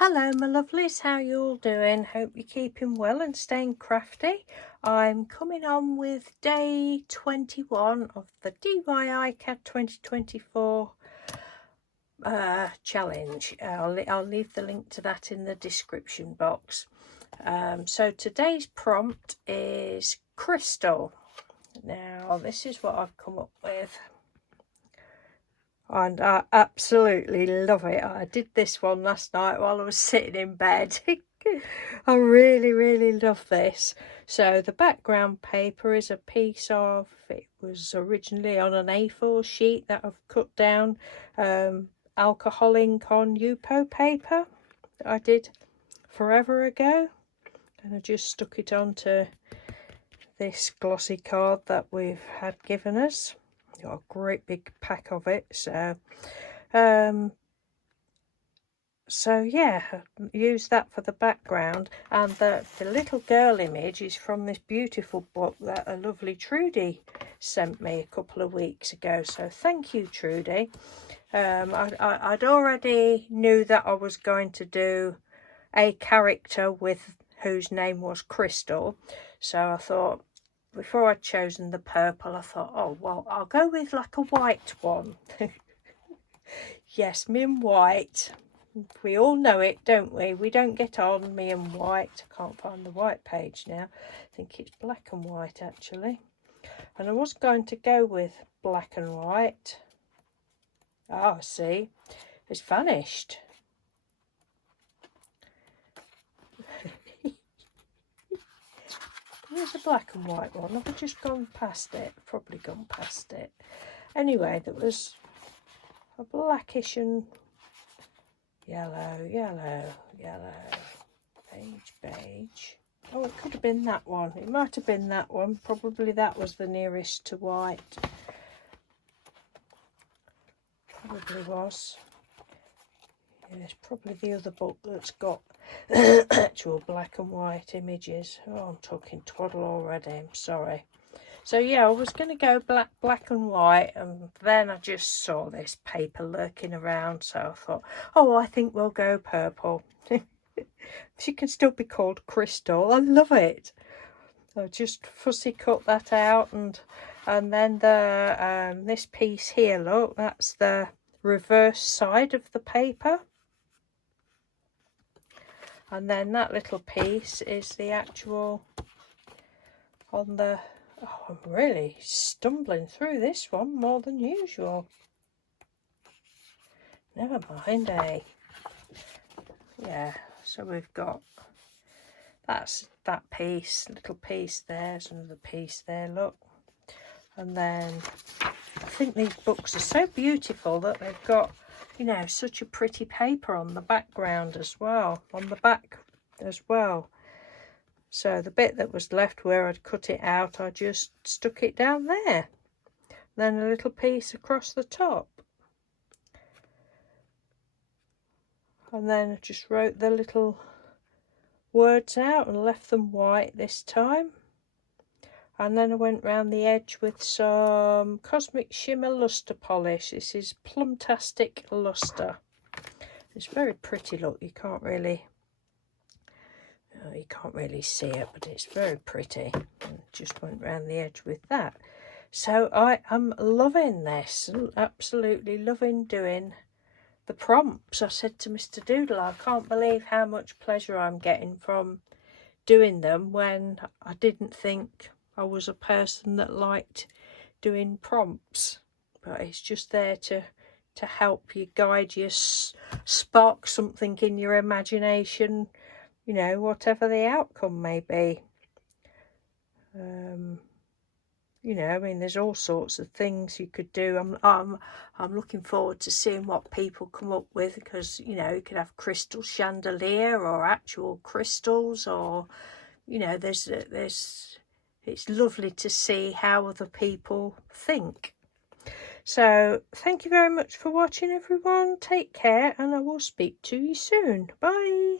Hello my lovelies, how you all doing? Hope you're keeping well and staying crafty. I'm coming on with day 21 of the DIY CAD 2024 challenge. I'll leave the link to that in the description box. So today's prompt is crystal. Now this is what I've come up with. And I absolutely love it. I did this one last night while I was sitting in bed. I really love this. So the background paper is a piece of, it was originally on an A4 sheet that I've cut down, alcohol ink on Yupo paper that I did forever ago, and I just stuck it onto this glossy card that we've had given us. Got a great big pack of it, so yeah, use that for the background. And the little girl image is from this beautiful book that a lovely Trudy sent me a couple of weeks ago, so thank you, Trudy. I'd already knew that I was going to do a character with whose name was Crystal, so I thought, before I'd chosen the purple, I thought, oh well, I'll go with like a white one. Yes, me and white, we all know it, don't we? We don't get on, me and white. I can't find the white page now. I think it's black and white actually, and I was going to go with black and white. Ah, see, it's vanished. There's a black and white one. Have I just gone past it? Probably gone past it. Anyway, there was a blackish and yellow, beige. Oh, it could have been that one. It might have been that one. Probably that was the nearest to white. Probably was. Yeah, it's probably the other book that's got actual black and white images. Oh, I'm talking twaddle already, I'm sorry. So yeah, I was going to go black and white, and then I just saw this paper lurking around, so I thought, oh, I think we'll go purple. She can still be called Crystal. I love it. So just fussy cut that out, and then the this piece here, look, that's the reverse side of the paper. And then that little piece is the actual on the, oh, I'm really stumbling through this one more than usual. Never mind, eh? Yeah, so we've got, that's that piece, little piece there's another piece there, look. And then I think these books are so beautiful that they've got, you know, such a pretty paper on the background as well, on the back as well. So the bit that was left where I'd cut it out, I just stuck it down there. Then a little piece across the top. And then I just wrote the little words out and left them white this time. And then I went round the edge with some Cosmic Shimmer Luster Polish. This is Plumtastic Luster. It's very pretty, look, you can't really see it, but it's very pretty. And just went round the edge with that. So I am loving this, absolutely loving doing the prompts. I said to Mr. Doodle, I can't believe how much pleasure I'm getting from doing them, when I didn't think I was a person that liked doing prompts. But it's just there to help you, guide you, spark something in your imagination, you know, whatever the outcome may be. You know, I mean, there's all sorts of things you could do. I'm looking forward to seeing what people come up with, because, you know, you could have crystal chandelier or actual crystals, or, you know, it's lovely to see how other people think. So thank you very much for watching, everyone. Take care, and I will speak to you soon. Bye.